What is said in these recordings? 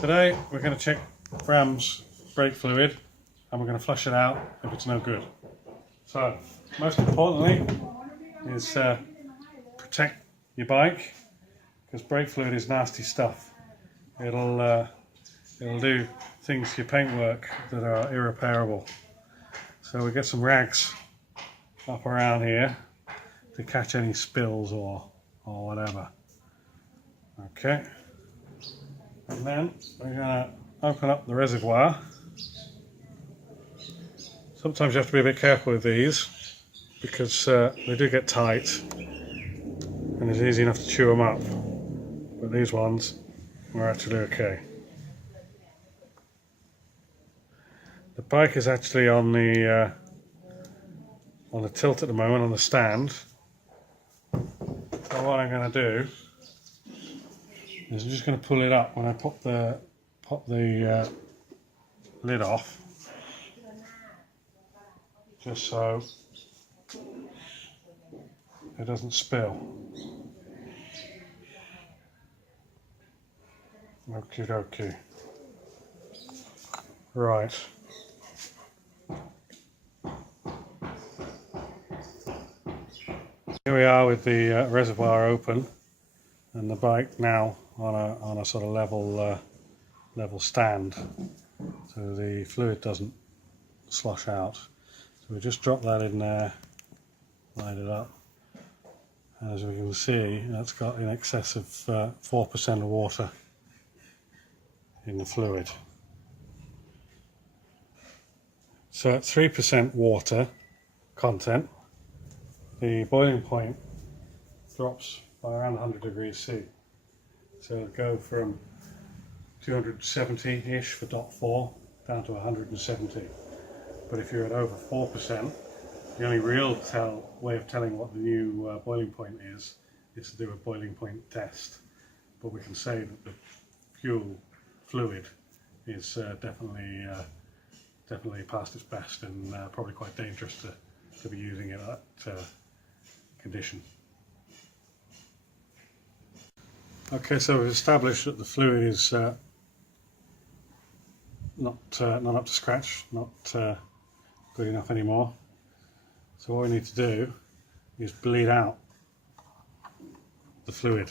Today we're going to check Bram's brake fluid and we're going to flush it out if it's no good. So most importantly is protect your bike, because brake fluid is nasty stuff. It'll do things to your paintwork that are irreparable. So we get some rags up around here to catch any spills or whatever. Okay. And then we're going to open up the reservoir. Sometimes you have to be a bit careful with these because they do get tight and it's easy enough to chew them up. But these ones are actually okay. The bike is actually on the tilt at the moment, on the stand. So what I'm going to do is I'm just going to pull it up when I pop the lid off, just so it doesn't spill. Okie dokie. Right. Here we are with the reservoir open and the bike now on a sort of level stand, so the fluid doesn't slosh out. So we just drop that in there, light it up, and as we can see, that's got in excess of 4% of water in the fluid. So at 3% water content, the boiling point drops by around 100 degrees C. So it'll go from 270-ish for dot 4 down to 170. But if you're at over 4%, the only real way of telling what the new boiling point is to do a boiling point test. But we can say that the fuel fluid is definitely past its best and probably quite dangerous to be using it at that condition. Okay, so we've established that the fluid is not up to scratch, not good enough anymore. So what we need to do is bleed out the fluid.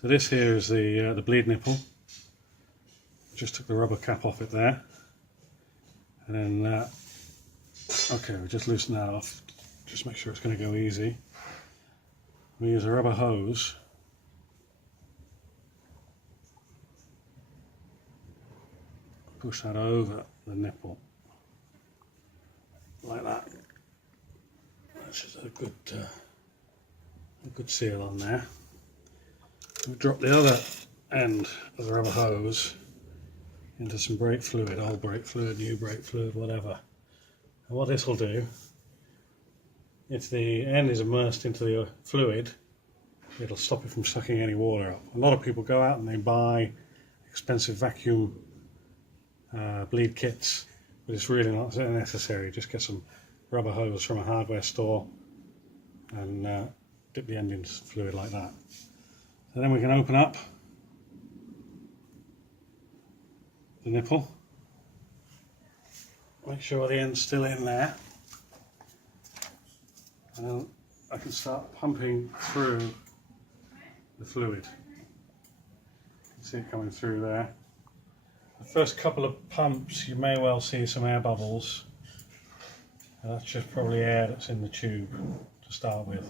So this here is the bleed nipple. Just took the rubber cap off it there, and then okay, we just loosen that off. Just make sure it's going to go easy. We use a rubber hose. Push that over the nipple, like that. That's just a good seal on there. We drop the other end of the rubber hose into some brake fluid, old brake fluid, new brake fluid, whatever. And what this will do, if the end is immersed into the fluid, it'll stop it from sucking any water up. A lot of people go out and they buy expensive vacuum bleed kits, but it's really not necessary. Just get some rubber hose from a hardware store and dip the end into fluid like that. So then we can open up the nipple, make sure the end's still in there, and then I can start pumping through the fluid. You can see it coming through there. The first couple of pumps you may well see some air bubbles, and that's just probably air that's in the tube to start with.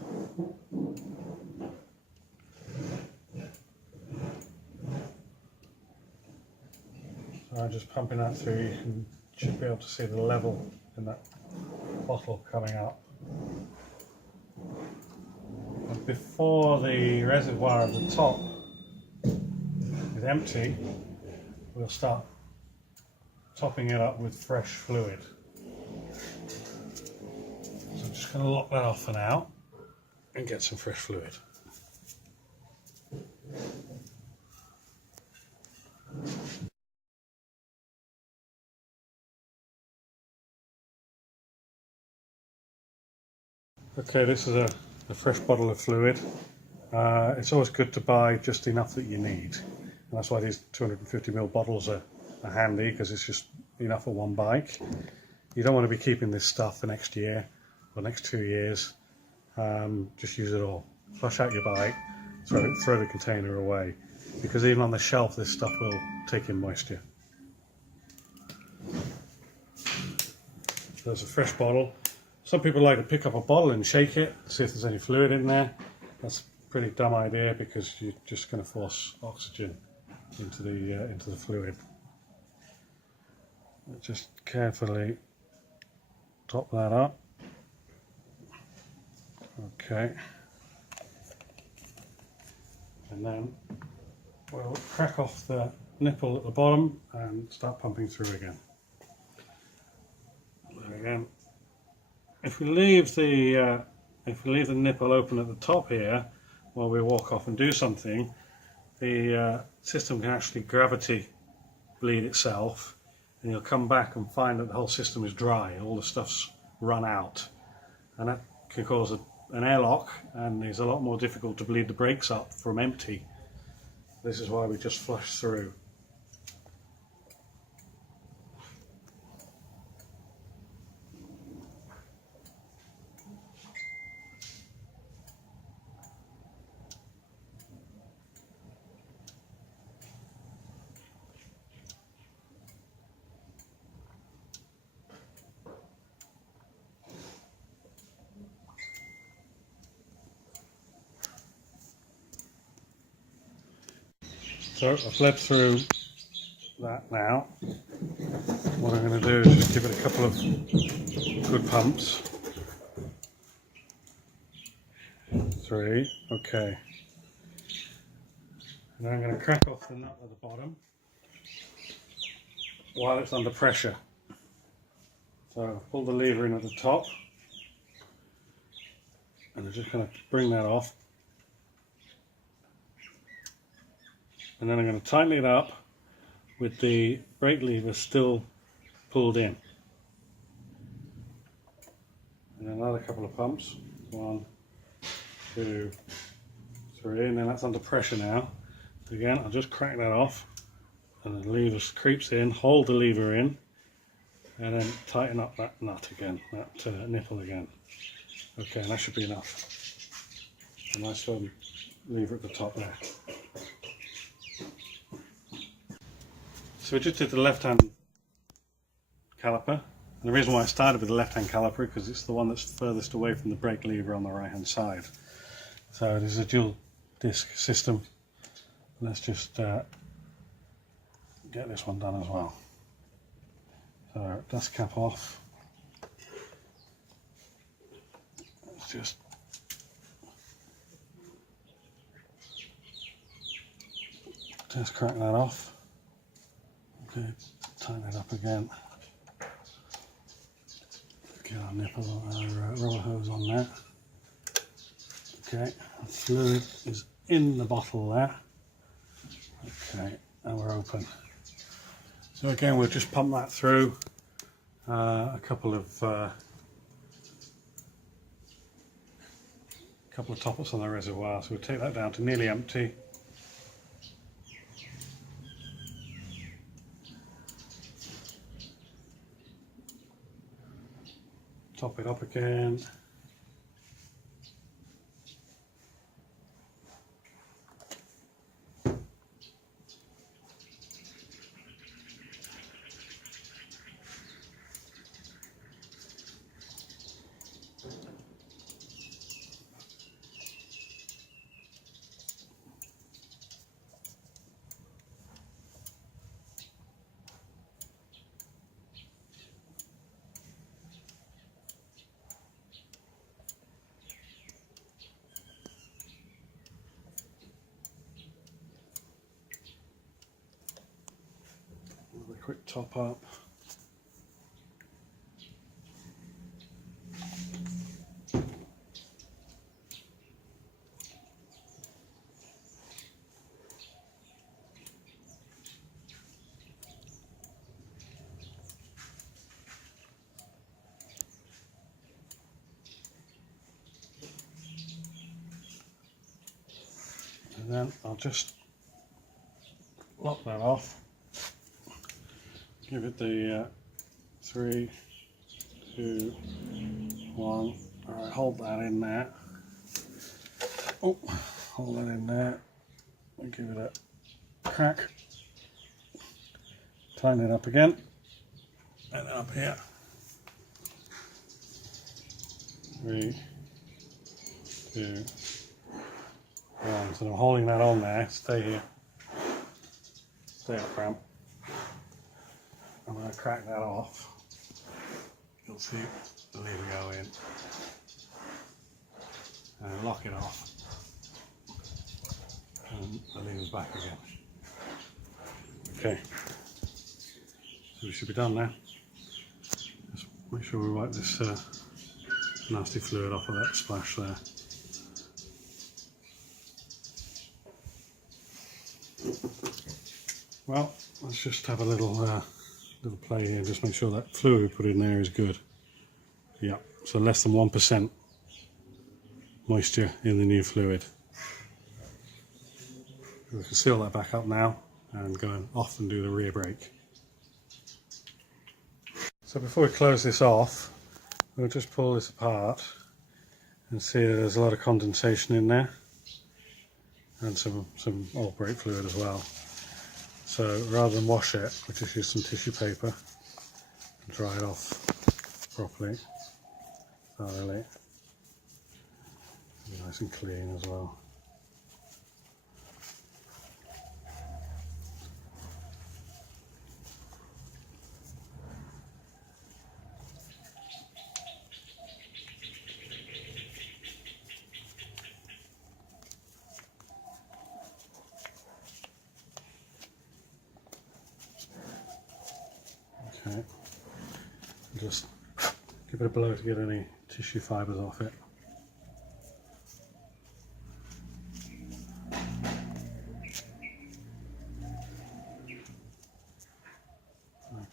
So I'm just pumping that through. You should be able to see the level in that bottle coming up. And before the reservoir at the top is empty, we'll start topping it up with fresh fluid. So I'm just going to lock that off for now and get some fresh fluid. Okay, this is a fresh bottle of fluid. It's always good to buy just enough that you need. And that's why these 250ml bottles are handy, because it's just enough for one bike. You don't want to be keeping this stuff for next year or next 2 years. Just use it all. Flush out your bike, throw the container away, because even on the shelf this stuff will take in moisture. There's a fresh bottle. Some people like to pick up a bottle and shake it, see if there's any fluid in there. That's a pretty dumb idea, because you're just going to force oxygen into the fluid. Just carefully top that up. Okay. And then we'll crack off the nipple at the bottom and start pumping through again. There again. If we leave the nipple open at the top here while we walk off and do something, the system can actually gravity bleed itself, and you'll come back and find that the whole system is dry, all the stuff's run out, and that can cause an airlock, and it's a lot more difficult to bleed the brakes up from empty. This is why we just flush through. So I've bled through that now. What I'm going to do is just give it a couple of good pumps. 3, okay. And then I'm going to crack off the nut at the bottom while it's under pressure. So pull the lever in at the top, and I'm just going to bring that off. And then I'm going to tighten it up with the brake lever still pulled in. And another couple of pumps. 1, 2, 3, and then that's under pressure now. Again, I'll just crack that off, and the lever creeps in, hold the lever in, and then tighten up that nut again, that nipple again. Okay, and that should be enough. A nice lever at the top there. So we just did the left-hand caliper, and the reason why I started with the left-hand caliper because it's the one that's furthest away from the brake lever on the right-hand side. So it is a dual disc system. Let's just get this one done as well. So dust cap off. Let's just crack that off. Okay, tighten it up again. Get our nipple, our rubber hose on there. Okay, the fluid is in the bottle there. Okay, and we're open. So again, we'll just pump that through a couple of top-ups on the reservoir. So we'll take that down to nearly empty. Top it up again. Quick top up. And then I'll just lock that off. Give it the 3, 2, 1. Alright, hold that in there. Oh, hold that in there. And give it a crack. Tighten it up again. And up here. 3, 2, 1. So I'm holding that on there. Stay here. Stay up, Ram. I'm going to crack that off. You'll see the lever go in. And lock it off. And the lever's back again. Okay. So we should be done now. Just make sure we wipe this nasty fluid off of that splash there. Well, let's just have a little play here. Just make sure that fluid we put in there is good. Yeah, so less than 1% moisture in the new fluid. We can seal that back up now and go off and do the rear brake. So before we close this off, we'll just pull this apart and see that there's a lot of condensation in there and some old brake fluid as well. So rather than wash it, we'll just use some tissue paper and dry it off properly, thoroughly. Be nice and clean as well. Okay, just give it a blow to get any tissue fibres off it.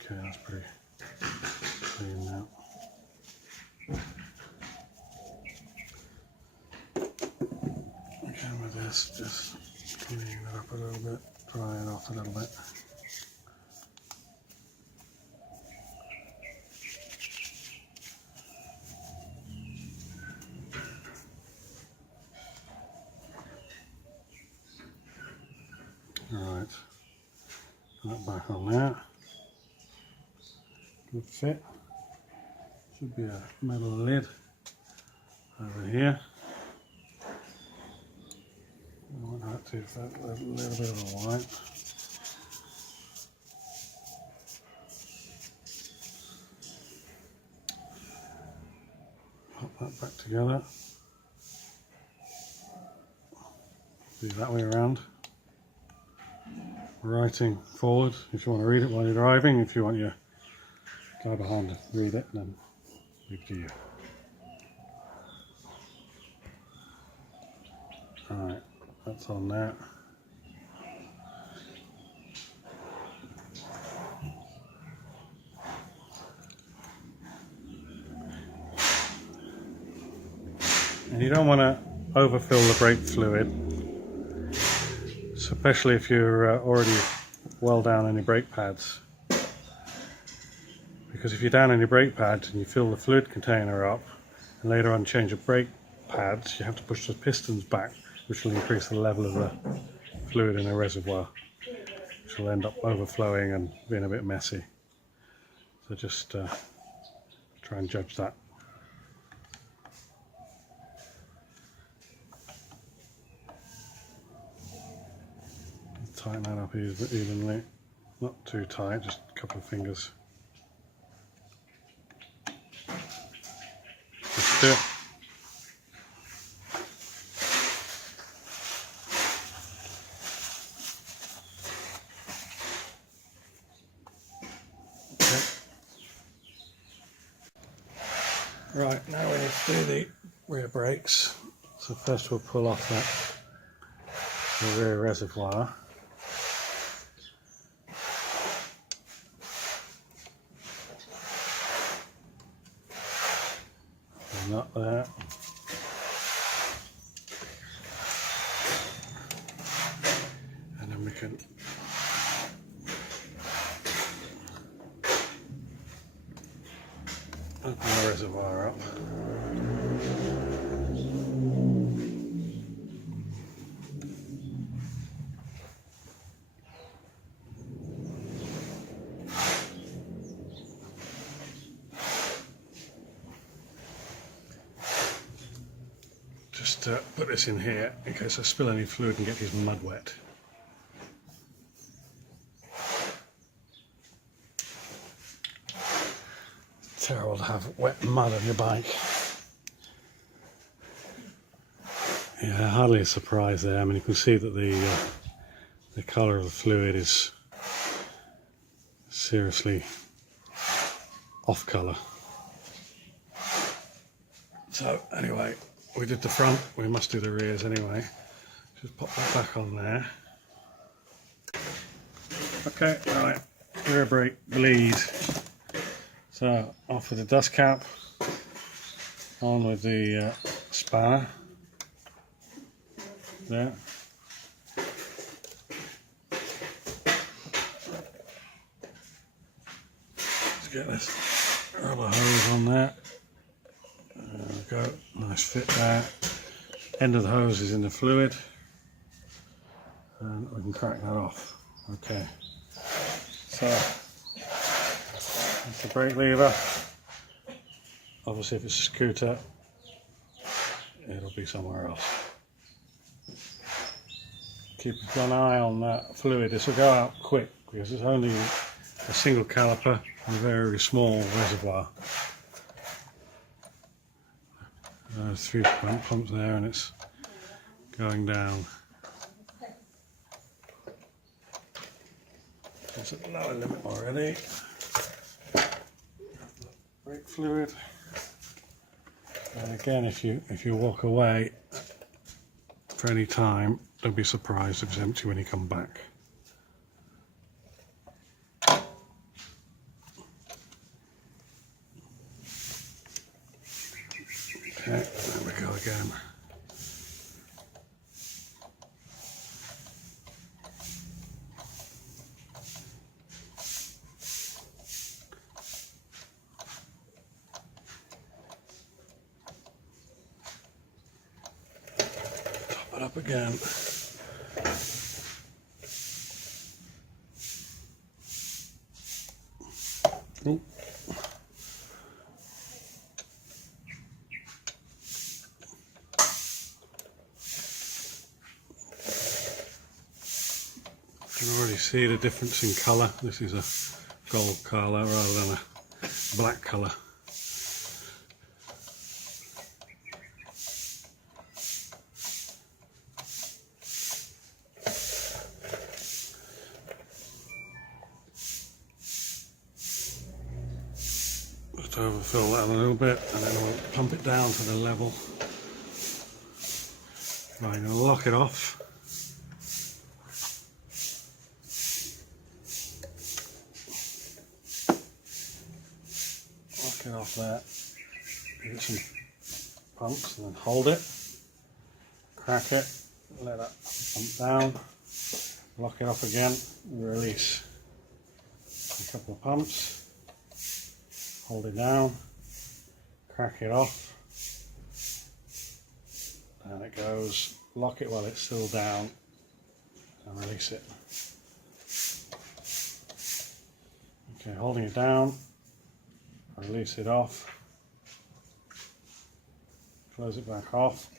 Okay, that's pretty clean now. Again with this, just clean it up a little bit, dry it off a little bit. Alright, that back on there. Good fit. Should be a metal lid over here. I want that to for a little bit of a wipe. Pop that back together. Do that way around. Writing forward if you want to read it while you're driving. If you want your guy behind to read it, then leave it to you. Alright, that's on there. And you don't want to overfill the brake fluid, especially if you're already well down on your brake pads. Because if you're down on your brake pads and you fill the fluid container up and later on change your brake pads, you have to push the pistons back, which will increase the level of the fluid in the reservoir, which will end up overflowing and being a bit messy. So just try and judge that. Tighten that up evenly, not too tight, just a couple of fingers. Just do it. Okay. Right, now we need to do the rear brakes. So first we'll pull off the rear reservoir. Not there. And then we can Open the reservoir up. Just put this in here in case I spill any fluid and get his mud wet. Terrible to have wet mud on your bike. Yeah, hardly a surprise there. I mean, you can see that the colour of the fluid is seriously off colour. So anyway, we did the front, we must do the rears anyway. Just pop that back on there. Okay, right, rear brake bleed. So off with the dust cap, on with the spanner. There. Let's get this rubber hose on there. There we go, nice fit there. End of the hose is in the fluid, and we can crack that off. Okay, so that's the brake lever. Obviously if it's a scooter, it'll be somewhere else. Keep an eye on that fluid. This will go out quick because it's only a single caliper and a very small reservoir. There's 3 pumps there and it's going down. It's at the lower limit already. Brake fluid. And again, if you walk away for any time, don't be surprised if it's empty when you come back. Okay, there we go again. Top it up again. Ooh. You can already see the difference in colour. This is a gold colour rather than a black colour. Just overfill that a little bit and then we'll pump it down to the level. Right, I'm going to lock it off. Lock it off there. Get some pumps and then hold it. Crack it. Let that pump down. Lock it off again. Release a couple of pumps. Hold it down, crack it off, and it goes, lock it while it's still down, and release it. Okay, holding it down, release it off, close it back off,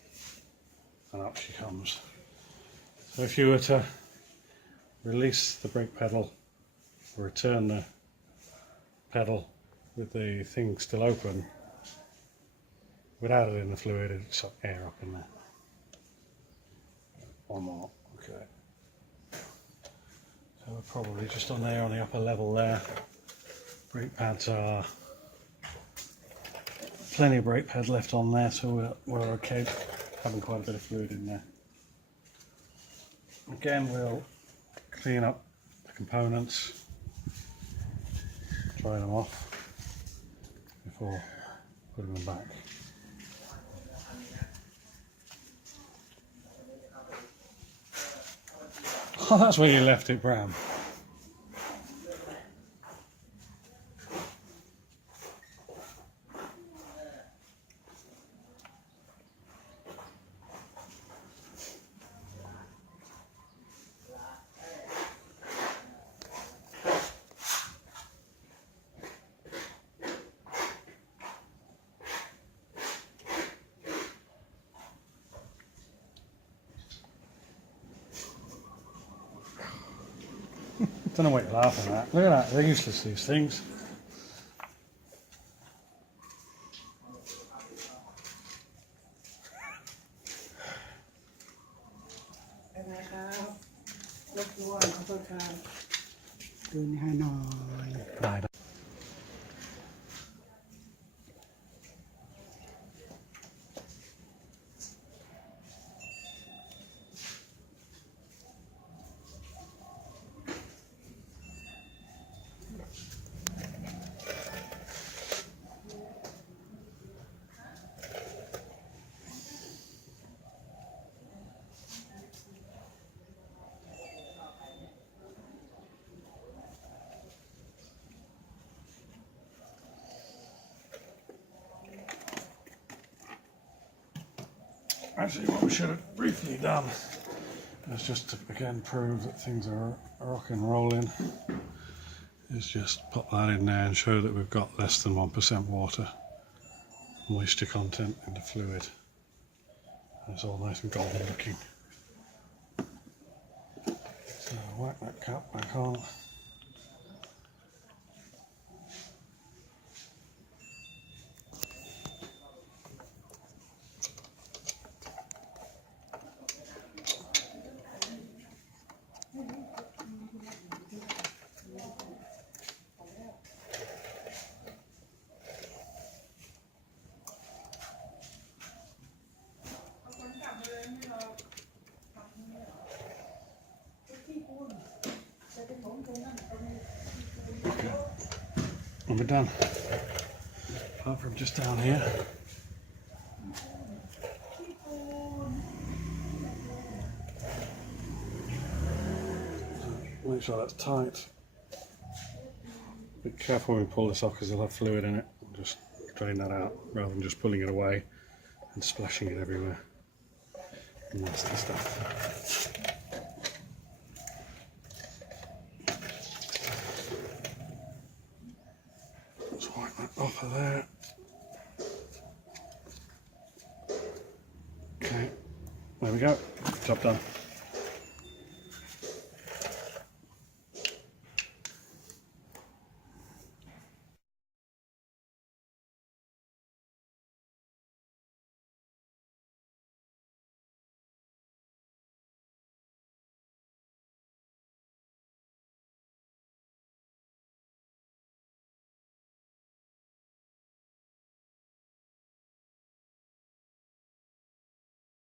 and up she comes. So if you were to release the brake pedal, or return the pedal, with the thing still open, without it in the fluid, it'd suck air up in there. Or not, okay. So we're probably just on there on the upper level there. Brake pads are, plenty of brake pad left on there, so we're okay, having quite a bit of fluid in there. Again, we'll clean up the components, dry them off before putting them back. Oh, that's where you left it, Bram. Don't know what you're laughing at. Look at that, they're useless, these things. Actually, what we should have briefly done is just to again prove that things are rock and rolling, is just pop that in there and show that we've got less than 1% water moisture content in the fluid. And it's all nice and golden looking. So whack that cap back on. And we're done. Apart from just down here. Make sure that's tight. Be careful when we pull this off because it'll have fluid in it. Just drain that out rather than just pulling it away and splashing it everywhere. Nasty stuff. Let's wipe that off of there. Okay, there we go. Job done.